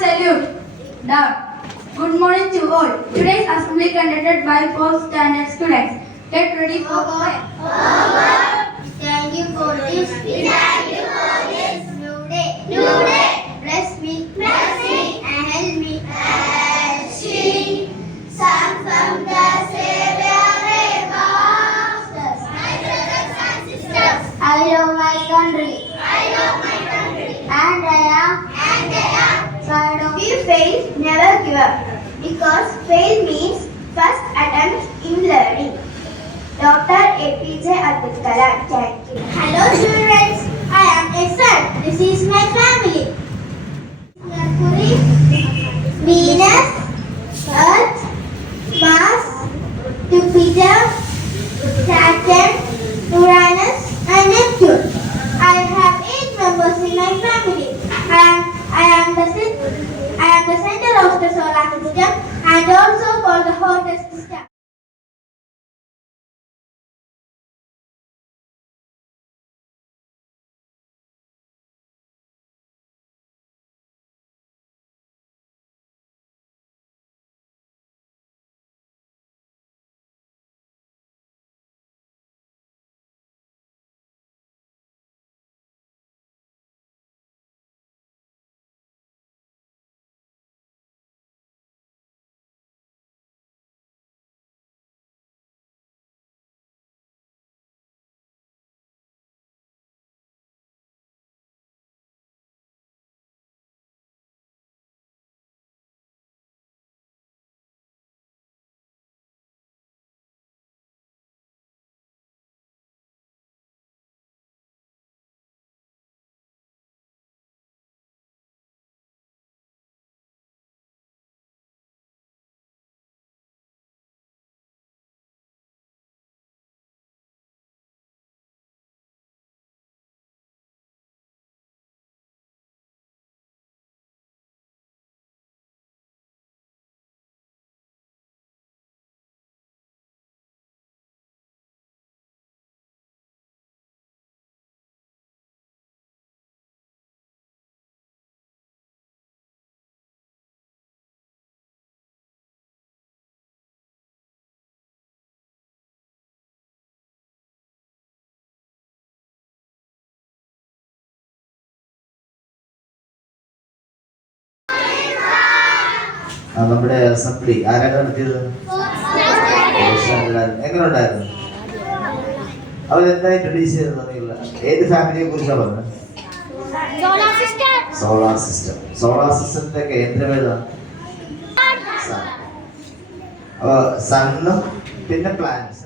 salute. Down. Good morning to all. Today's assembly conducted by 4th standard students. Get ready for prayer. Thank you for this speech. Thank you for this new day. New day. Bless me. Bless me. And help me. As she sang from the Savior masters. My brothers and sisters. I love my country. I love my country. And I am. And I am. Proud of. If you fail, never give up. Because fail means first attempt in learning. Dr. APJ Abdul Kalam. Thank you. Hello students, I am Esan. This is my family. Mercury, Venus, Earth, Mars, Jupiter, Saturn, Uranus and Neptune. I have 8 members in my family. I am the center of the solar system and also called the hottest star. നമ്മുടെ assembly ആരാണ് നടത്തിയത്? എങ്ങനെ ഉണ്ടായിരുന്നു? അവരെന്താ introduce ചെയ്തത് അറിയില്ല. ഏത് ഫാമിലിയെ കുറിച്ചാണ് പറഞ്ഞത്? Solar system. സോളാർ സിസ്റ്റത്തിന്റെ കേന്ദ്രം ഏതാണ്? സൺ. അപ്പൊ സണ്ണും പിന്നെ പ്ലാനറ്റ്സ്.